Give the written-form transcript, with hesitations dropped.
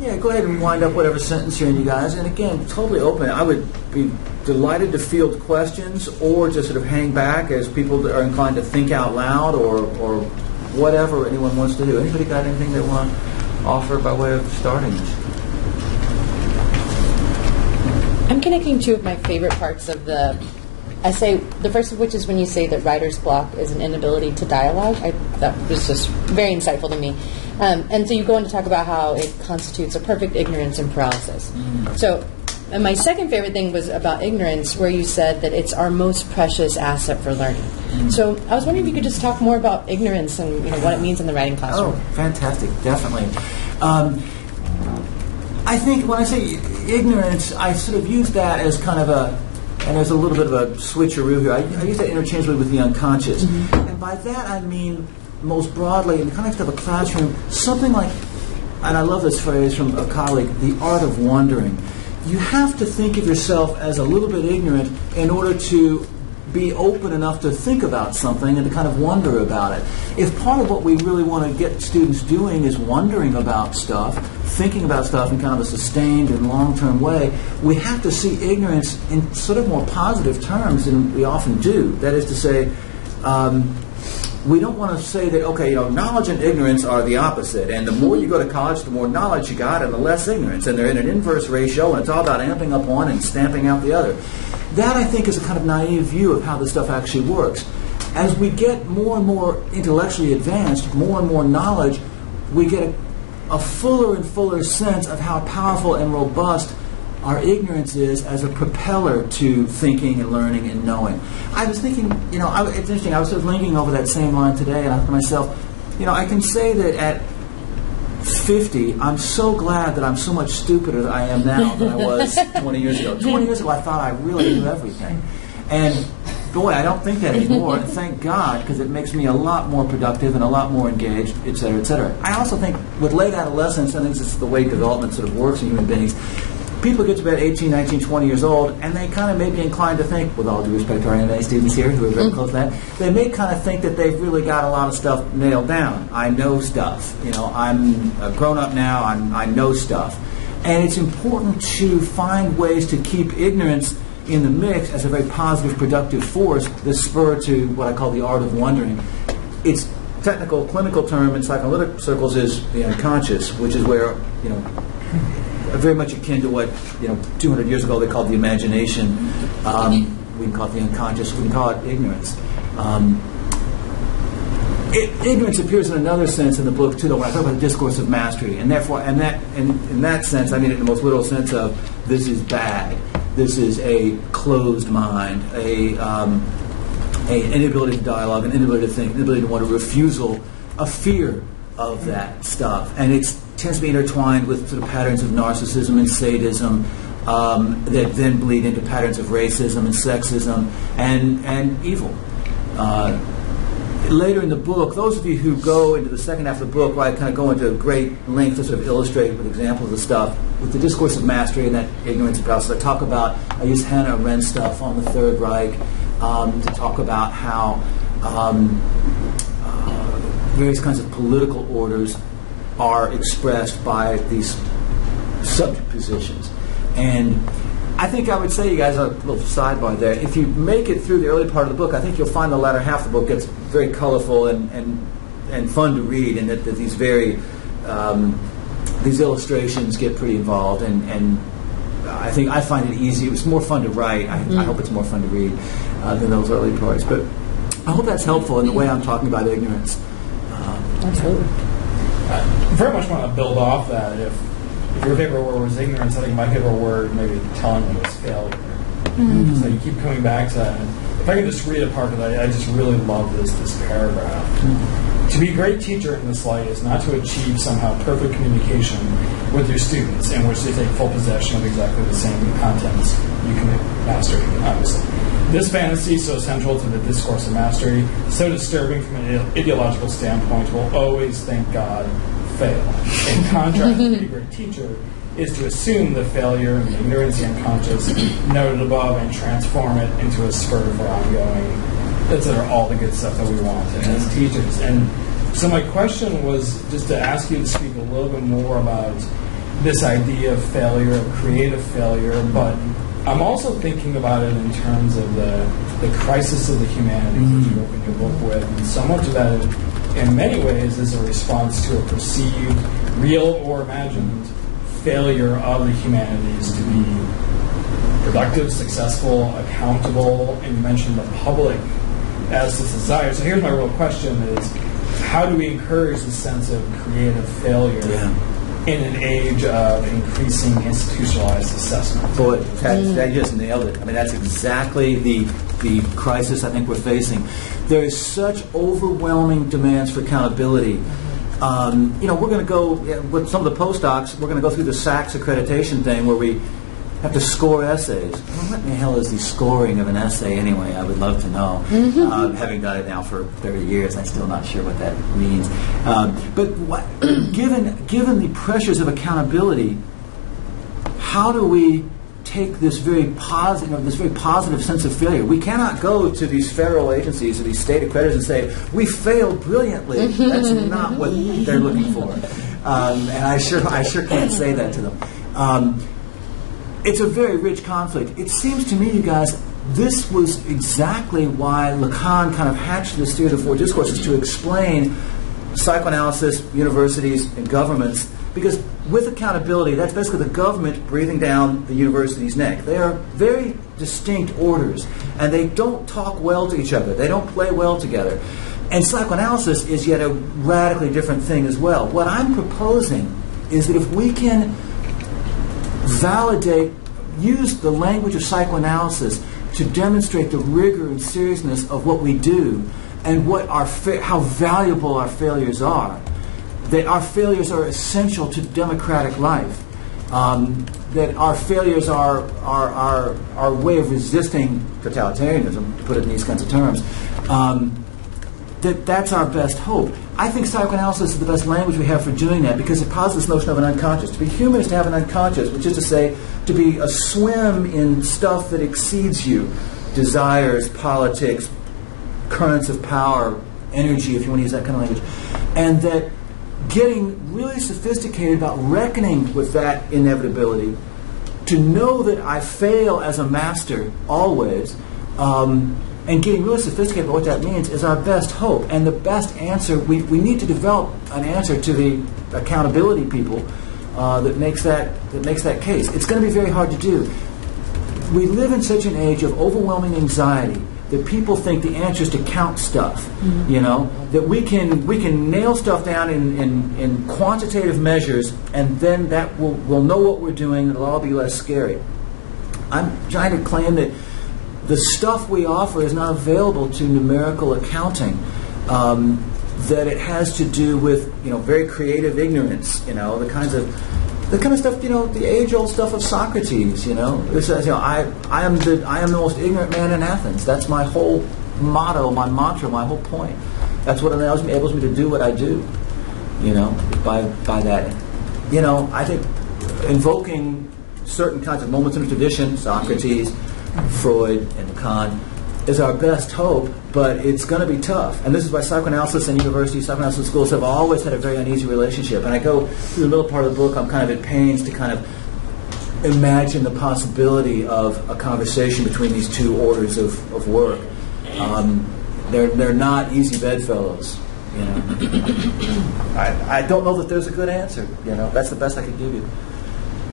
Yeah, go ahead and wind up whatever sentence you're in, you guys. And again, totally open. I would be delighted to field questions or just sort of hang back as people are inclined to think out loud or whatever anyone wants to do. Anybody got anything they want to offer by way of starting this? I'm connecting two of my favorite parts of the essay. The first of which is when you say that writer's block is an inability to dialogue. That was just very insightful to me. And so you go on to talk about how it constitutes a perfect ignorance and paralysis. So, and my second favorite thing was about ignorance, where you said that it's our most precious asset for learning. So I was wondering if you could just talk more about ignorance and what it means in the writing classroom. Oh, fantastic. Definitely. I think when I say ignorance, I sort of use that as kind of and there's a little bit of a switcheroo here. I use that interchangeably with the unconscious. And by that I mean, most broadly, in the context of a classroom, something like, and I love this phrase from a colleague, the art of wondering. You have to think of yourself as a little bit ignorant in order to be open enough to think about something and to kind of wonder about it. If part of what we really want to get students doing is wondering about stuff, thinking about stuff in kind of a sustained and long-term way, we have to see ignorance in sort of more positive terms than we often do. That is to say, we don't want to say that, okay, knowledge and ignorance are the opposite, and the more you go to college, the more knowledge you got, and the less ignorance, and they're in an inverse ratio, and it's all about amping up one and stamping out the other. That, I think, is a kind of naive view of how this stuff actually works. As we get more and more intellectually advanced, more and more knowledge, we get a fuller and fuller sense of how powerful and robust our ignorance is as a propeller to thinking and learning and knowing. I was thinking, it's interesting, I was sort of linking over that same line today, and I thought to myself, I can say that at 50, I'm so glad that I'm so much stupider than I am now than I was 20 years ago. 20 years ago, I thought I really knew everything. And boy, I don't think that anymore, and thank God, because it makes me a lot more productive and a lot more engaged, et cetera, et cetera. I also think with late adolescence, I think this is the way development sort of works in human beings, people get to about 18, 19, 20 years old, and they kind of may be inclined to think, with all due respect to our MA students here who are very close to that, they may kind of think that they've really got a lot of stuff nailed down. I know stuff. I'm a grown-up now. I know stuff. And it's important to find ways to keep ignorance in the mix as a very positive, productive force, the spur to what I call the art of wondering. Its technical, clinical term in psychoanalytic circles is the unconscious, which is where, very much akin to what 200 years ago they called the imagination. We can call it the unconscious. We can call it ignorance. Ignorance appears in another sense in the book too, though, when I talk about the discourse of mastery, and therefore, in that sense, I mean it in the most literal sense of this is bad. This is a closed mind, an inability to dialogue, an inability to think, an inability to want, a refusal, a fear of that stuff, and it tends to be intertwined with sort of patterns of narcissism and sadism that then bleed into patterns of racism and sexism and evil. Later in the book, those of you who go into the second half of the book, where I kind of go into great length to sort of illustrate with examples of stuff, with the discourse of mastery and that ignorance and paralysis, I use Hannah Arendt's stuff on the Third Reich to talk about how various kinds of political orders are expressed by these subject positions. And I think I would say, you guys, a little sidebar there, if you make it through the early part of the book, I think you'll find the latter half of the book gets very colorful and fun to read, and that these very these illustrations get pretty involved, and I find it easy. It was more fun to write. I hope it's more fun to read than those early parts. But I hope that's helpful in the way I'm talking about ignorance. Absolutely. I very much want to build off that. If your favorite word was ignorance, I think my favorite word, maybe telling you, was failure. So you keep coming back to that. And if I could just read a part of that, I just really love this paragraph. To be a great teacher in this light is not to achieve somehow perfect communication with your students in which they take full possession of exactly the same contents you can master, obviously. This fantasy, so central to the discourse of mastery, so disturbing from an ideological standpoint, will always, thank God, fail. In contrast, to be a great teacher is to assume the failure and the ignorance and unconscious noted above and transform it into a spur for ongoing. That's all the good stuff that we want as teachers. And So my question was just to ask you to speak a little bit more about this idea of failure, of creative failure, but I'm also thinking about it in terms of the crisis of the humanities that you open your book with, and so much of that in many ways is a response to a perceived, real or imagined failure of the humanities to be productive, successful, accountable, and you mentioned the public as this desire. So here's my real question is, how do we encourage the sense of creative failure in an age of increasing institutionalized assessment? Boy, that just nailed it. I mean, that's exactly the crisis I think we're facing. There is such overwhelming demands for accountability. We're going to go, with some of the postdocs, we're going to go through the SACS accreditation thing where we have to score essays. Well, what in the hell is the scoring of an essay anyway? I would love to know. Having done it now for 30 years, I'm still not sure what that means. Given the pressures of accountability, how do we take this very positive sense of failure? We cannot go to these federal agencies or these state accreditors and say, we failed brilliantly. That's not what they're looking for. And I sure can't say that to them. It's a very rich conflict. It seems to me, you guys, this was exactly why Lacan kind of hatched this theory of the four discourses, to explain psychoanalysis, universities, and governments, because with accountability, that's basically the government breathing down the university's neck. They are very distinct orders, and they don't talk well to each other. They don't play well together. And psychoanalysis is yet a radically different thing as well. What I'm proposing is that if we can use the language of psychoanalysis to demonstrate the rigor and seriousness of what we do and what how valuable our failures are, that our failures are essential to democratic life, that our failures are our way of resisting totalitarianism, to put it in these kinds of terms, that's our best hope. I think psychoanalysis is the best language we have for doing that because it posits this notion of an unconscious. To be human is to have an unconscious, which is to say, to be a swim in stuff that exceeds you, desires, politics, currents of power, energy, if you want to use that kind of language. And that getting really sophisticated about reckoning with that inevitability, to know that I fail as a master always, and getting really sophisticated about what that means is our best hope. And the best answer, we need to develop an answer to the accountability people that makes that case. It's going to be very hard to do. We live in such an age of overwhelming anxiety that people think the answer is to count stuff. That we can nail stuff down in quantitative measures, and then that we'll know what we're doing, and it'll all be less scary. I'm trying to claim that the stuff we offer is not available to numerical accounting. That it has to do with very creative ignorance. The kind of stuff, the age-old stuff of Socrates. It says, I am the most ignorant man in Athens. That's my whole motto, my mantra, my whole point. That's what enables me to do what I do. By that. I think invoking certain kinds of moments in the tradition, Socrates, Freud, and Lacan, is our best hope, but it's going to be tough. And this is why psychoanalysis and universities, psychoanalysis schools have always had a very uneasy relationship. And I go through the middle part of the book, I'm kind of at pains to kind of imagine the possibility of a conversation between these two orders of work. They're not easy bedfellows. I don't know that there's a good answer. That's the best I could give you.